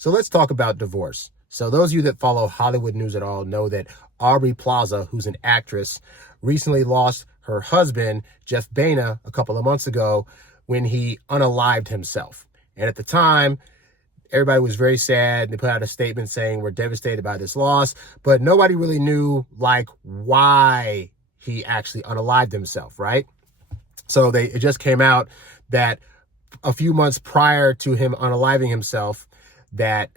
So let's talk about divorce. So those of you that follow Hollywood news at all know that Aubrey Plaza, who's an actress, recently lost her husband, Jeff Baena, a couple of months ago when he unalived himself. And at the time, everybody was very sad. They put out a statement saying we're devastated by this loss, but nobody really knew why he actually unalived himself, right? So it just came out that a few months prior to him unaliving himself, that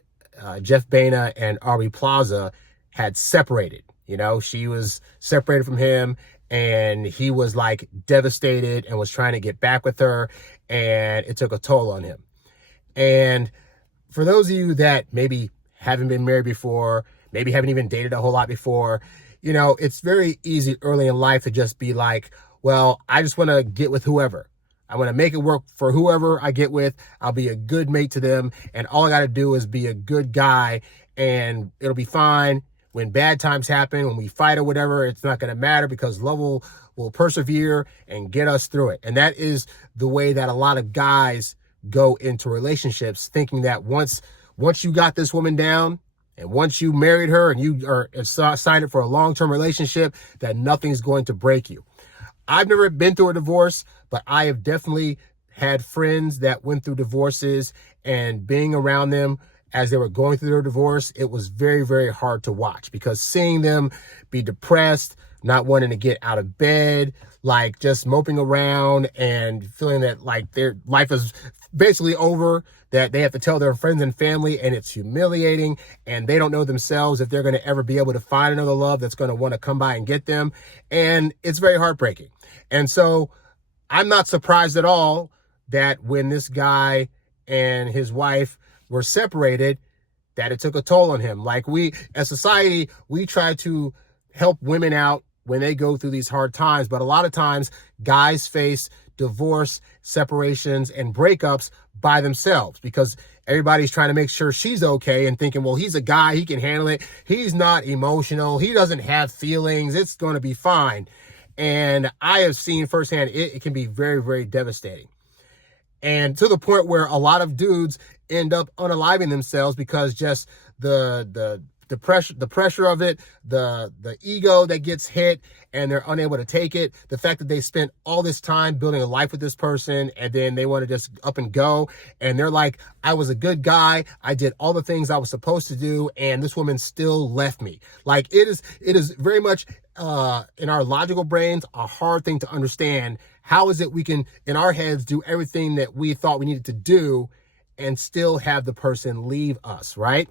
Jeff Baena and Aubrey Plaza had separated. She was separated from him and he was devastated and was trying to get back with her, and it took a toll on him. And for those of you that maybe haven't been married before, maybe haven't even dated a whole lot before, it's very easy early in life to just be well, I just want to get with whoever. I want to make it work for whoever I get with. I'll be a good mate to them. And all I got to do is be a good guy and it'll be fine. When bad times happen, when we fight or whatever, it's not going to matter because love will persevere and get us through it. And that is the way that a lot of guys go into relationships, thinking that once you got this woman down and once you married her and you are signed up for a long-term relationship, that nothing's going to break you. I've never been through a divorce, but I have definitely had friends that went through divorces, and being around them as they were going through their divorce, it was very, very hard to watch because seeing them be depressed, not wanting to get out of bed, just moping around and feeling that their life is basically over, that they have to tell their friends and family, and it's humiliating, and they don't know themselves if they're going to ever be able to find another love that's going to want to come by and get them. And it's very heartbreaking. And so I'm not surprised at all that when this guy and his wife were separated, that it took a toll on him. We, as society, we try to help women out when they go through these hard times. But a lot of times guys face divorce, separations, and breakups by themselves because everybody's trying to make sure she's okay and thinking, well, he's a guy, he can handle it. He's not emotional. He doesn't have feelings. It's going to be fine. And I have seen firsthand, it can be very, very devastating. And to the point where a lot of dudes end up unaliving themselves because just the pressure of it, the ego that gets hit and they're unable to take it. The fact that they spent all this time building a life with this person and then they want to just up and go. And they're I was a good guy. I did all the things I was supposed to do. And this woman still left me. It is very much, in our logical brains, a hard thing to understand. How is it we can, in our heads, do everything that we thought we needed to do and still have the person leave us, right?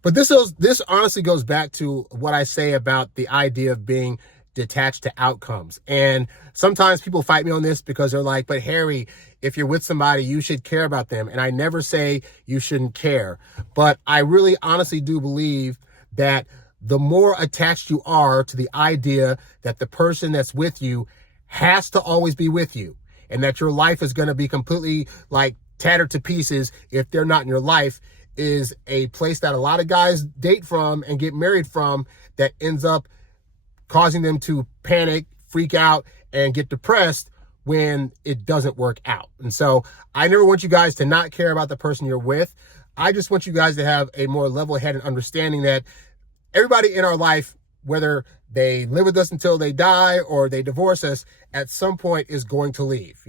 But this honestly goes back to what I say about the idea of being detached to outcomes. And sometimes people fight me on this because they're but Harry, if you're with somebody, you should care about them. And I never say you shouldn't care. But I really honestly do believe that the more attached you are to the idea that the person that's with you has to always be with you, and that your life is going to be completely tattered to pieces if they're not in your life, is a place that a lot of guys date from and get married from, that ends up causing them to panic, freak out, and get depressed when it doesn't work out. And so I never want you guys to not care about the person you're with. I just want you guys to have a more level-headed understanding that everybody in our life, whether they live with us until they die or they divorce us, at some point is going to leave.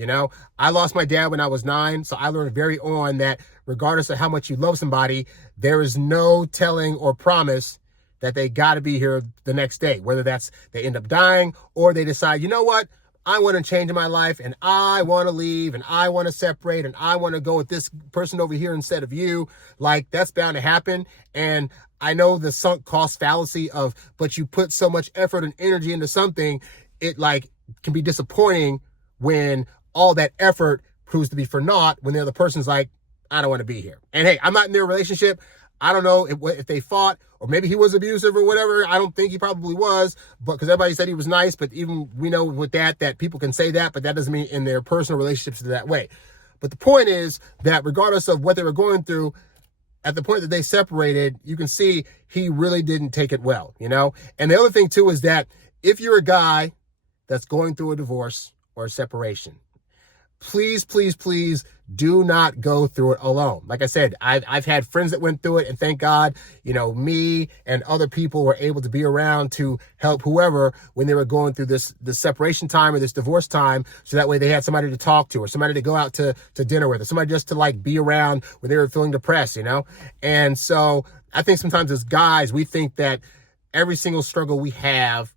I lost my dad when I was 9. So I learned very on that regardless of how much you love somebody, there is no telling or promise that they got to be here the next day, whether that's they end up dying or they decide, you know what, I want to change in my life and I want to leave and I want to separate and I want to go with this person over here instead of you. That's bound to happen. And I know the sunk cost fallacy of, but you put so much effort and energy into something, it can be disappointing when all that effort proves to be for naught, when the other person's I don't want to be here. And hey, I'm not in their relationship. I don't know if they fought or maybe he was abusive or whatever. I don't think he probably was, but because everybody said he was nice. But even we know with that people can say that, but that doesn't mean in their personal relationships that way. But the point is that regardless of what they were going through, at the point that they separated, you can see he really didn't take it well, And the other thing too is that if you're a guy that's going through a divorce or a separation, please, please, please do not go through it alone. Like I said, I've had friends that went through it, and thank God, me and other people were able to be around to help whoever when they were going through this separation time or this divorce time, so that way they had somebody to talk to, or somebody to go out to dinner with, or somebody just to like be around when they were feeling depressed, And so I think sometimes as guys, we think that every single struggle we have,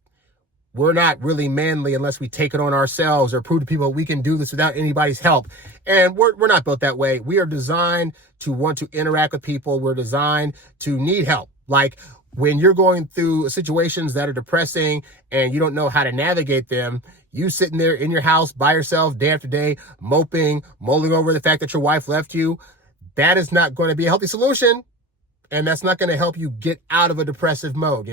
we're not really manly unless we take it on ourselves or prove to people we can do this without anybody's help. And we're not built that way. We are designed to want to interact with people. We're designed to need help. Like when you're going through situations that are depressing and you don't know how to navigate them, you sitting there in your house by yourself day after day, moping, mulling over the fact that your wife left you, that is not going to be a healthy solution. And that's not going to help you get out of a depressive mode,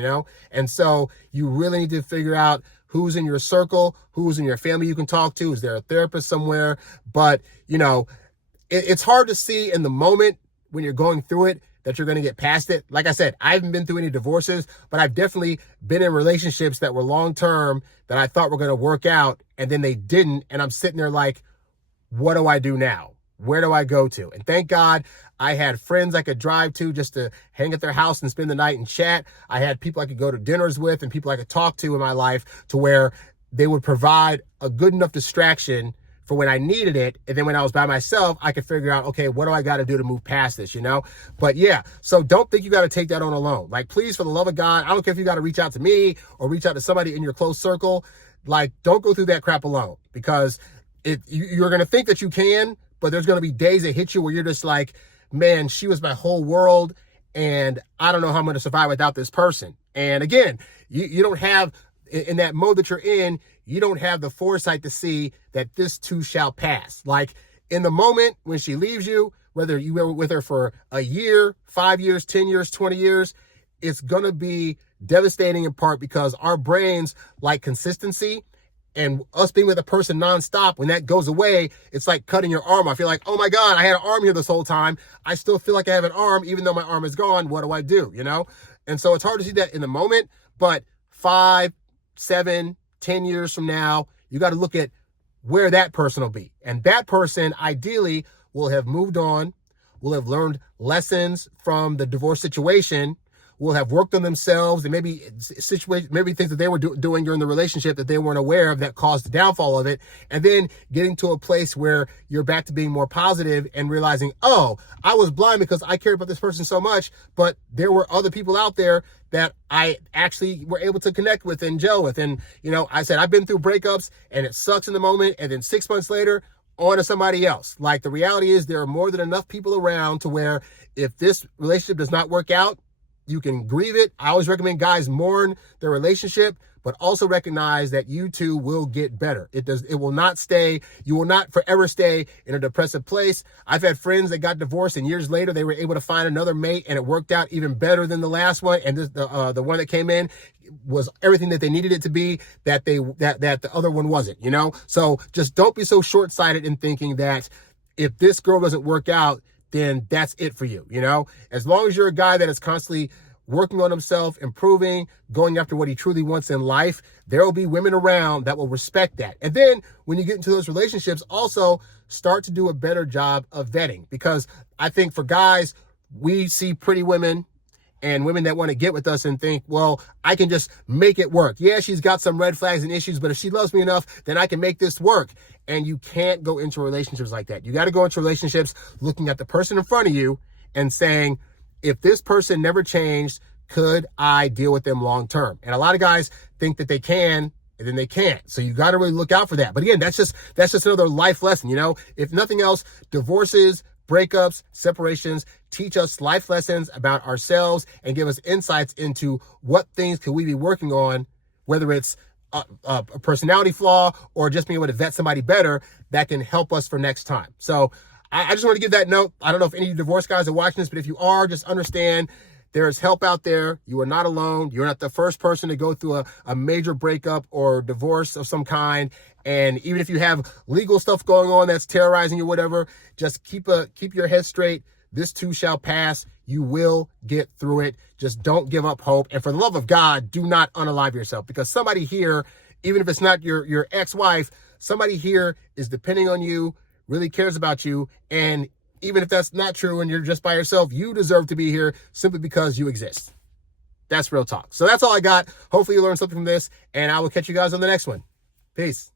And so you really need to figure out who's in your circle, who's in your family you can talk to. Is there a therapist somewhere? But, it's hard to see in the moment when you're going through it that you're going to get past it. Like I said, I haven't been through any divorces, but I've definitely been in relationships that were long-term that I thought were going to work out, and then they didn't. And I'm sitting there like, what do I do now? Where do I go to? And thank God I had friends I could drive to just to hang at their house and spend the night and chat. I had people I could go to dinners with and people I could talk to in my life to where they would provide a good enough distraction for when I needed it. And then when I was by myself, I could figure out, okay, what do I got to do to move past this, But yeah, so don't think you got to take that on alone. Like, please, for the love of God, I don't care if you got to reach out to me or reach out to somebody in your close circle. Like, don't go through that crap alone, because you're going to think that you can, but there's going to be days that hit you where you're just like, man, she was my whole world, and I don't know how I'm going to survive without this person. And again, you don't have, in that mode that you're in, you don't have the foresight to see that this too shall pass. Like in the moment when she leaves you, whether you were with her for a year, 5 years, 10 years, 20 years, it's going to be devastating in part because our brains like consistency. And us being with a person nonstop, when that goes away, it's like cutting your arm off. You're like, oh my God, I had an arm here this whole time. I still feel like I have an arm, even though my arm is gone. What do I do? And so it's hard to see that in the moment, but 5, 7, 10 years from now, you got to look at where that person will be. And that person ideally will have moved on, will have learned lessons from the divorce situation, will have worked on themselves, and maybe things that they were doing during the relationship that they weren't aware of that caused the downfall of it. And then getting to a place where you're back to being more positive and realizing, oh, I was blind because I cared about this person so much, but there were other people out there that I actually were able to connect with and gel with. And, I said, I've been through breakups and it sucks in the moment. And then 6 months later, on to somebody else. Like, the reality is there are more than enough people around to where if this relationship does not work out, you can grieve it. I always recommend guys mourn their relationship, but also recognize that you two will get better. You will not forever stay in a depressive place. I've had friends that got divorced and years later they were able to find another mate and it worked out even better than the last one. And the one that came in was everything that they needed it to be, that the other one wasn't, So just don't be so short-sighted in thinking that if this girl doesn't work out, then that's it for you, As long as you're a guy that is constantly working on himself, improving, going after what he truly wants in life, there will be women around that will respect that. And then when you get into those relationships, also start to do a better job of vetting. Because I think for guys, we see pretty women and women that want to get with us and think, well, I can just make it work. Yeah, she's got some red flags and issues, but if she loves me enough, then I can make this work. And you can't go into relationships like that. You got to go into relationships looking at the person in front of you and saying, if this person never changed, could I deal with them long term? And a lot of guys think that they can, and then they can't. So you got to really look out for that. But again, that's just another life lesson. If nothing else, divorces, breakups, separations teach us life lessons about ourselves and give us insights into what things could we be working on, whether it's a personality flaw or just being able to vet somebody better that can help us for next time. So I just want to give that note. I don't know if any divorce guys are watching this, but if you are, just understand there is help out there. You are not alone. You're not the first person to go through a major breakup or divorce of some kind. And even if you have legal stuff going on that's terrorizing you, whatever, just keep your head straight. This too shall pass. You will get through it. Just don't give up hope. And for the love of God, do not unalive yourself, because somebody here, even if it's not your ex-wife, somebody here is depending on you, really cares about you. And even if that's not true and you're just by yourself, you deserve to be here simply because you exist. That's real talk. So that's all I got. Hopefully you learned something from this, and I will catch you guys on the next one. Peace.